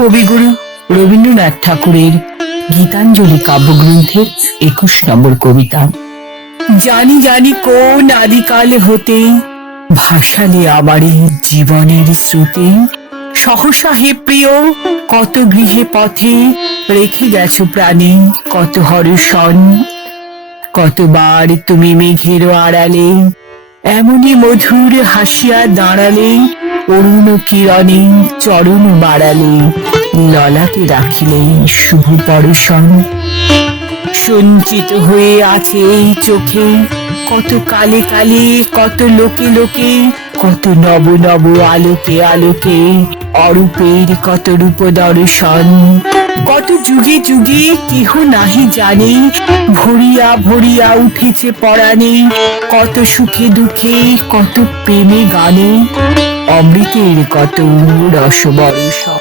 কবিগুরু রবীন্দ্রনাথ ঠাকুরের গীতাঞ্জলি কাব্যগ্রন্থের ২১ নম্বর কবিতা। জানি জানি কোন আদিকাল হতে ভাসালে আমারে জীবনের স্রোতে, সহসা হে প্রিয় কত গৃহে পথে রেখে গেছো প্রাণে কত হর্ষণ। কতবার তুমি মেঘের আড়ালে এমনি মধুর হাসিয়া দাঁড়ালে, অরুণ কিরণে চরণ বাড়ালে ললাটে রাখিলে শুভ পরশন। সঞ্চিত হয়ে আছে এই চোখে কত কালে কালে কত লোকে লোকে, কত নব নব আলোকে আলোকে অরূপের কত রূপ দর্শন। কত যুগে যুগে কেহ নাহি জানে ভরিয়া ভরিয়া উঠেছে পরাণে, কত সুখে দুঃখে কত প্রেমে গানে অমৃতের কত রস বর্ষণ।